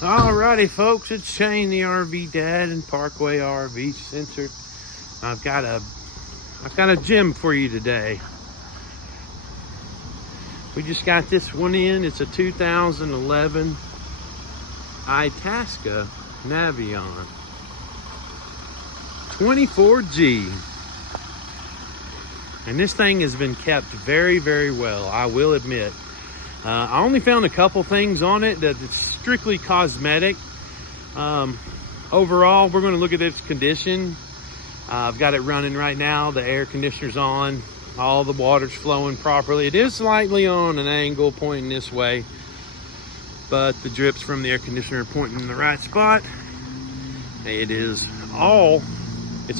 Alrighty folks, it's Shane the RV Dad and Parkway RV Center. I've got a gem for you today. We just got this one in. It's a 2011 Itasca Navion 24G. And this thing has been kept very, very well, I will admit. I only found a couple things on it that it's strictly cosmetic. Overall, we're going to look at its condition. I've got it running right now. The air conditioner's on. All the water's flowing properly. It is slightly on an angle pointing this way, but the drips from the air conditioner are pointing in the right spot. It's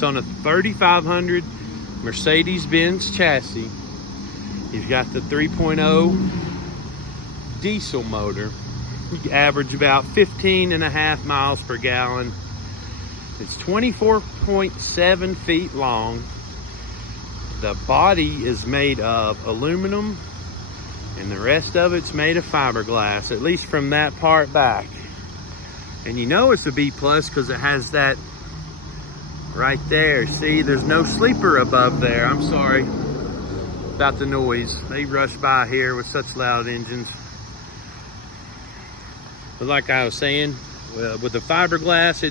on a 3500 Mercedes-Benz chassis. You've got the 3.0 diesel motor. You average about 15.5 miles per gallon. It's 24.7 feet long. The body is made of aluminum and the rest of it's made of fiberglass, at least from that part back. And you know it's a B plus because it has that right there. See, there's no sleeper above there. I'm sorry about the noise. They rush by here with such loud engines. But like I was saying, with the fiberglass,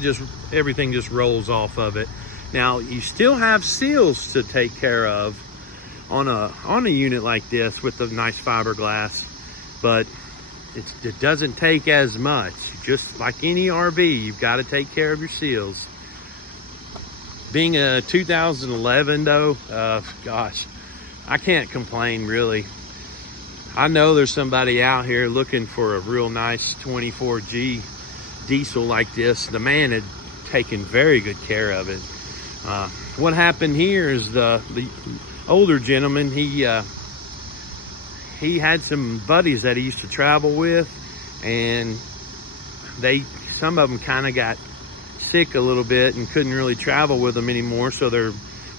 everything just rolls off of it. Now you still have seals to take care of on a unit like this with the nice fiberglass, but it doesn't take as much. Just like any RV, you've got to take care of your seals. Being a 2011 though, gosh, I can't complain really. I know there's somebody out here looking for a real nice 24G diesel like this. The man had taken very good care of it. What happened here is the older gentleman, he had some buddies that he used to travel with, and some of them kind of got sick a little bit and couldn't really travel with them anymore, so their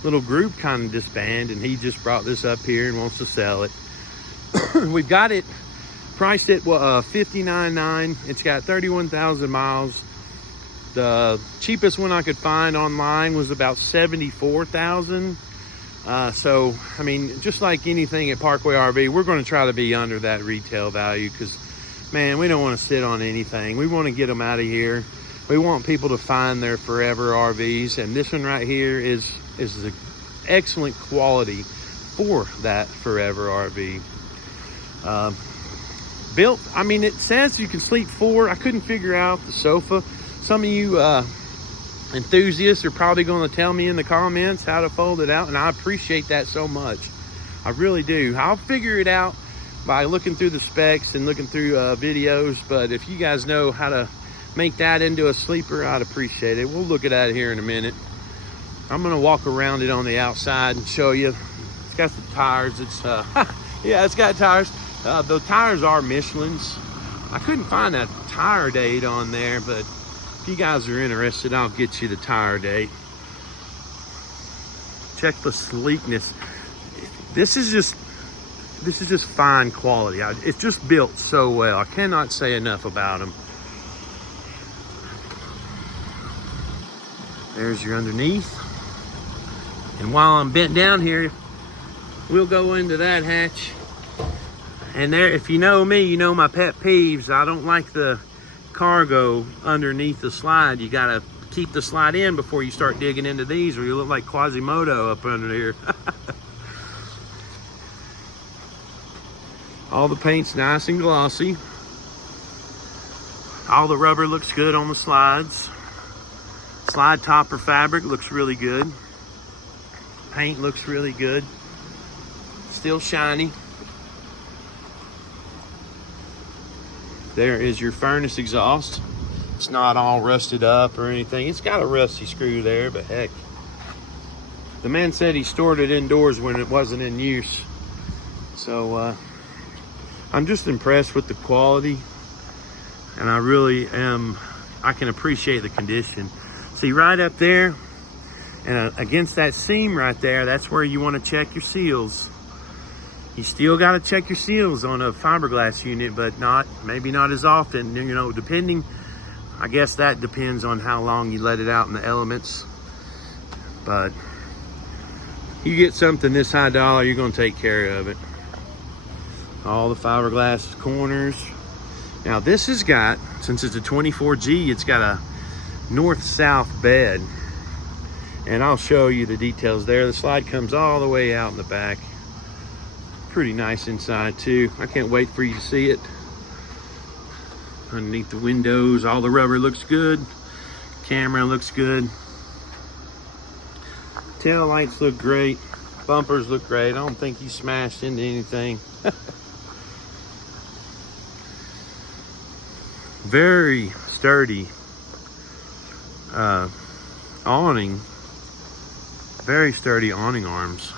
little group kind of disbanded, and he just brought this up here and wants to sell it. We've got it priced at $59,900. It's got 31,000 miles. The cheapest one I could find online was about $74,000. So I mean, just like anything at Parkway RV, we're going to try to be under that retail value because, man, we don't want to sit on anything. We want to get them out of here. We want people to find their forever RVs, and this one right here is an excellent quality for that forever RV. Built, I mean, it says you can sleep 4. I couldn't figure out the sofa. Some of you enthusiasts are probably going to tell me in the comments how to fold it out, and I appreciate that so much. I really do. I'll figure it out by looking through the specs and looking through videos, but if you guys know how to make that into a sleeper, I'd appreciate it. We'll look at that here in a minute. I'm going to walk around it on the outside and show you. It's got the tires. It's yeah, it's got tires. The tires are Michelin's. I couldn't find that tire date on there, but if you guys are interested, I'll get you the tire date. Check the sleekness. This is just fine quality. It's just built so well. I cannot say enough about them. There's your underneath. And while I'm bent down here, we'll go into that hatch. And there, if you know me, you know my pet peeves. I don't like the cargo underneath the slide. You gotta keep the slide in before you start digging into these, or you look like Quasimodo up under here. All the paint's nice and glossy. All the rubber looks good on the slides. Slide topper fabric looks really good. Paint looks really good. Still shiny. There is your furnace exhaust. It's not all rusted up or anything. It's got a rusty screw there, but heck. The man said he stored it indoors when it wasn't in use. So I'm just impressed with the quality, and I really am. I can appreciate the condition. See, right up there and against that seam right there, that's where you want to check your seals. You still got to check your seals on a fiberglass unit, but maybe not as often, you know, depending I guess that depends on how long you let it out in the elements. But you get something this high dollar, you're gonna take care of it. All the fiberglass corners. Now this has got, since it's a 24G, it's got a north-south bed. And I'll show you the details there. The slide comes all the way out in the back. Pretty nice inside too. I can't wait for you to see it. Underneath the windows, all the rubber looks good. Camera looks good. Tail lights look great. Bumpers look great. I don't think you smashed into anything. Very sturdy awning. Very sturdy awning arms.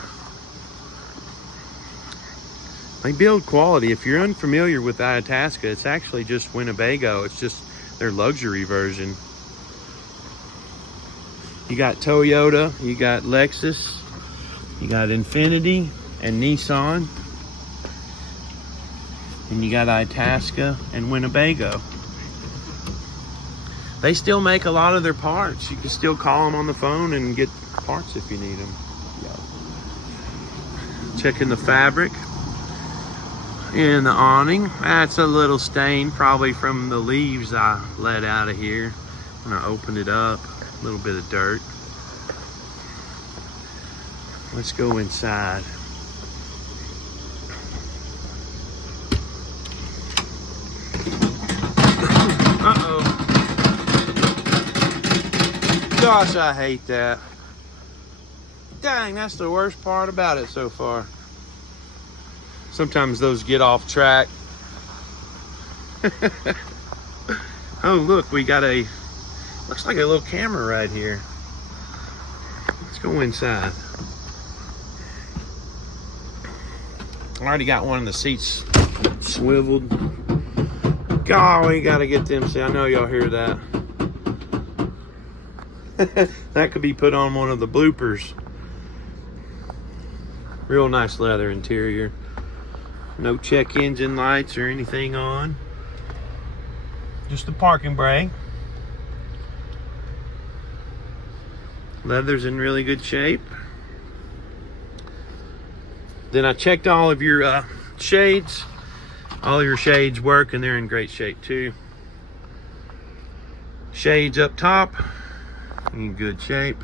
They build quality. If you're unfamiliar with Itasca, it's actually just Winnebago. It's just their luxury version. You got Toyota, you got Lexus, you got Infiniti and Nissan, and you got Itasca and Winnebago. They still make a lot of their parts. You can still call them on the phone and get parts if you need them. Checking the fabric in the awning. That's a little stain, probably from the leaves I let out of here when I opened it up. A little bit of dirt. Let's go inside. Uh-oh. Gosh, I hate that. Dang, that's the worst part about it so far. Sometimes those get off track. Oh, look, we got a, looks like a little camera right here. Let's go inside. I already got one of the seats swiveled. Golly, gotta get them. See, I know y'all hear that. That could be put on one of the bloopers. Real nice leather interior. No check engine lights or anything on. Just the parking brake. Leather's in really good shape. Then I checked all of your shades. All your shades work and they're in great shape too. Shades up top, in good shape.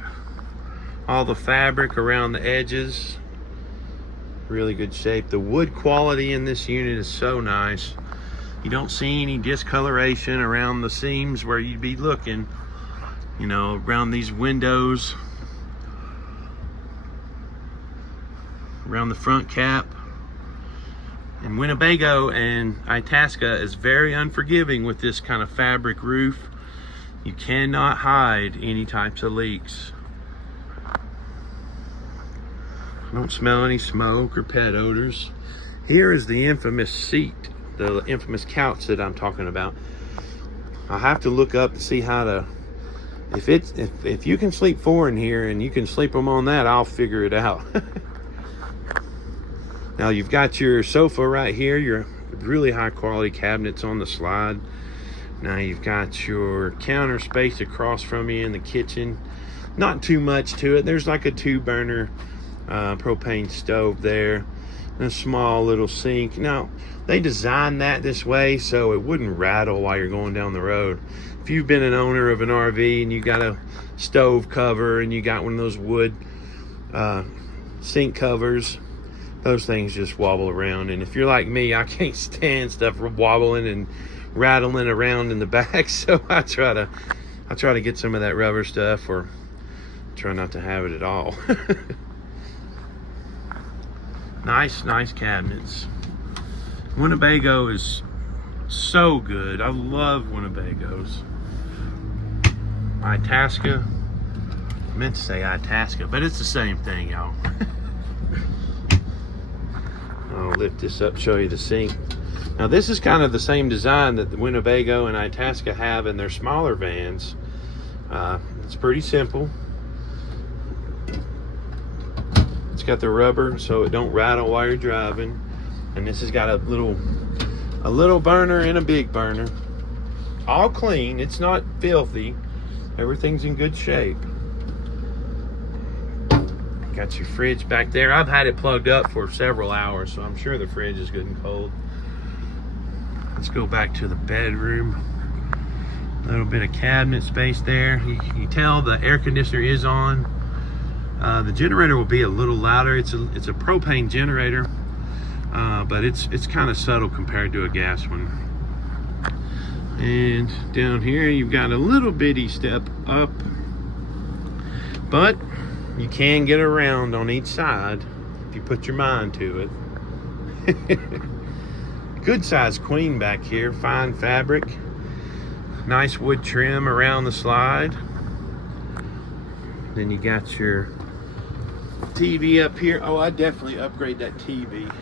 All the fabric around the edges, really good shape. The wood quality in this unit is so nice. You don't see any discoloration around the seams where you'd be looking, you know, around these windows, around the front cap. And Winnebago and Itasca is very unforgiving with this kind of fabric roof. You cannot hide any types of leaks. I don't smell any smoke or pet odors. Here is the infamous seat, the infamous couch that I'm talking about. I have to look up to see how to, if you can sleep four in here and you can sleep them on that, I'll figure it out. Now you've got your sofa right here, your really high quality cabinets on the slide. Now you've got your counter space across from you in the kitchen. Not too much to it. There's like a 2-burner propane stove there. And a small little sink. Now, they designed that this way so it wouldn't rattle while you're going down the road. If you've been an owner of an RV and you got a stove cover and you got one of those wood sink covers, those things just wobble around. And if you're like me, I can't stand stuff wobbling and rattling around in the back, so I try to get some of that rubber stuff, or try not to have it at all. Nice cabinets. Winnebago is so good. I love Winnebagos. Itasca, I meant to say Itasca, but it's the same thing, y'all. I'll lift this up, show you the sink. Now this is kind of the same design that the Winnebago and Itasca have in their smaller vans. It's pretty simple. It's got the rubber so it don't rattle while you're driving. And this has got a little burner and a big burner. all clean. It's not filthy. Everything's in good shape. Got your fridge back there. I've had it plugged up for several hours, so I'm sure the fridge is good and cold. Let's go back to the bedroom. A little bit of cabinet space there. You tell the air conditioner is on. The generator will be a little louder. It's a propane generator, but it's kind of subtle compared to a gas one. And down here you've got a little bitty step up, but you can get around on each side if you put your mind to it. Good size queen back here, fine fabric, nice wood trim around the slide. Then you got your TV up here. Oh, I'd definitely upgrade that TV.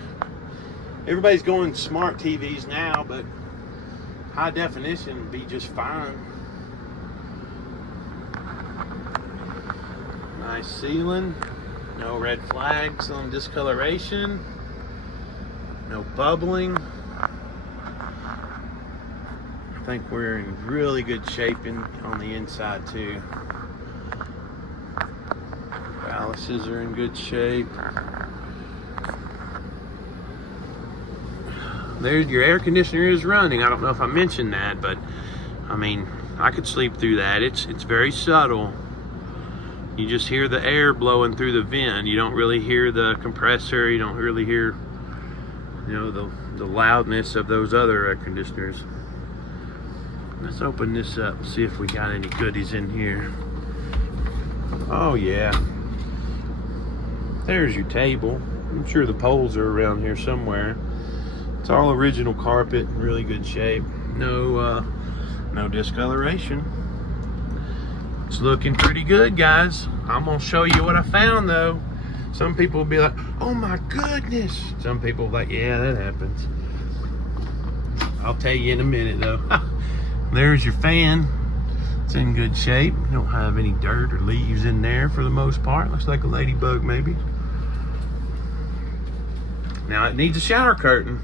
Everybody's going smart TVs now, but high definition would be just fine. Nice ceiling, no red flags on discoloration, no bubbling. I think we're in really good shape on the inside too. Balances are in good shape. There's your air conditioner is running. I don't know if I mentioned that, but I mean, I could sleep through that. It's very subtle. You just hear the air blowing through the vent. You don't really hear the compressor. You don't really hear, you know, the loudness of those other air conditioners. Let's open this up, see if we got any goodies in here. Oh yeah. There's your table. I'm sure the poles are around here somewhere. It's all original carpet, in really good shape. No discoloration. It's looking pretty good, guys. I'm gonna show you what I found though. Some people will be like, oh my goodness. Some people are like, yeah, that happens. I'll tell you in a minute though. There's your fan. It's in good shape. You don't have any dirt or leaves in there for the most part. Looks like a ladybug maybe. Now it needs a shower curtain.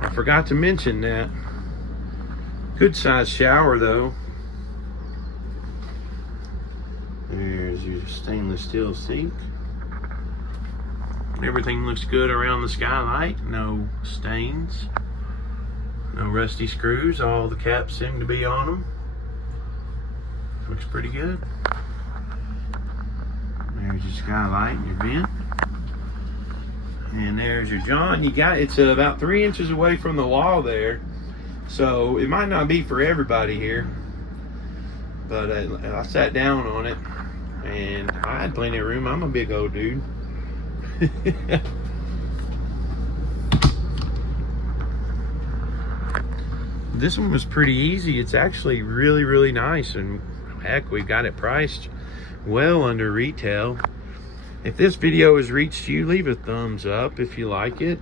I forgot to mention that. Good size shower though. There's your stainless steel sink. Everything looks good around the skylight. No stains. No rusty screws. All the caps seem to be on them. Looks pretty good. There's your skylight and your vent. And there's your john. You got it's about 3 inches away from the wall there. So it might not be for everybody here. But I sat down on it and I had plenty of room. I'm a big old dude. This one was pretty easy. It's actually really, really nice, and heck, we got it priced well under retail. If this video has reached you, leave a thumbs up if you like it.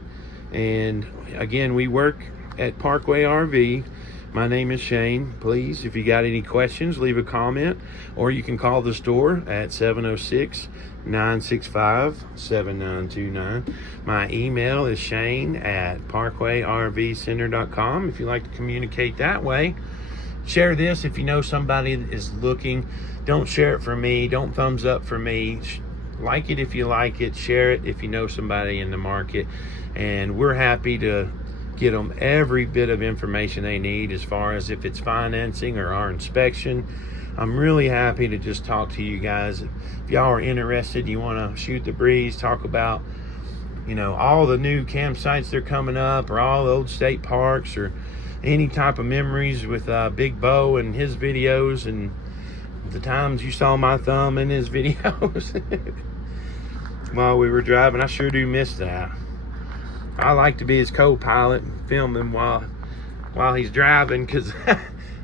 And again, we work at Parkway RV. My name is Shane. Please, if you got any questions, leave a comment, or you can call the store at 706-965-7929. My email is shane@parkwayrvcenter.com if you like to communicate that way. Share this if you know somebody that is looking. Don't share it for me. Don't thumbs up for me. Like it if you like it. Share it if you know somebody in the market. And we're happy to get them every bit of information they need as far as if it's financing or our inspection. I'm really happy to just talk to you guys. If y'all are interested, you want to shoot the breeze, talk about, you know, all the new campsites that are coming up, or all the old state parks, or any type of memories with Big Bo and his videos, and the times you saw my thumb in his videos while we were driving. I sure do miss that. I like to be his co-pilot and film him while he's driving, because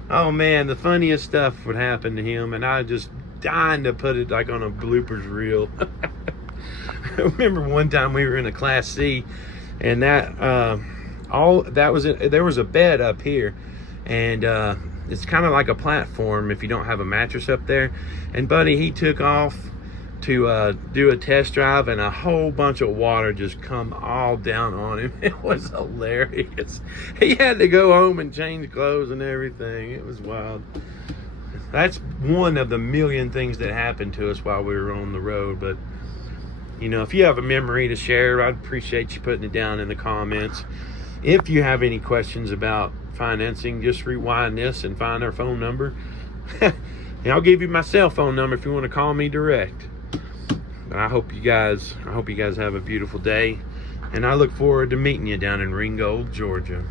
oh man, the funniest stuff would happen to him, and I just dying to put it like on a bloopers reel. I remember one time we were in a Class C, and there was a bed up here, and it's kind of like a platform if you don't have a mattress up there. And buddy, he took off to do a test drive, and a whole bunch of water just come all down on him. It was hilarious. He had to go home and change clothes and everything. It was wild. That's one of the million things that happened to us while we were on the road. But you know, if you have a memory to share, I'd appreciate you putting it down in the comments. If you have any questions about financing, just rewind this and find our phone number. And I'll give you my cell phone number if you want to call me direct. I hope you guys have a beautiful day, and I look forward to meeting you down in Ringgold, Georgia.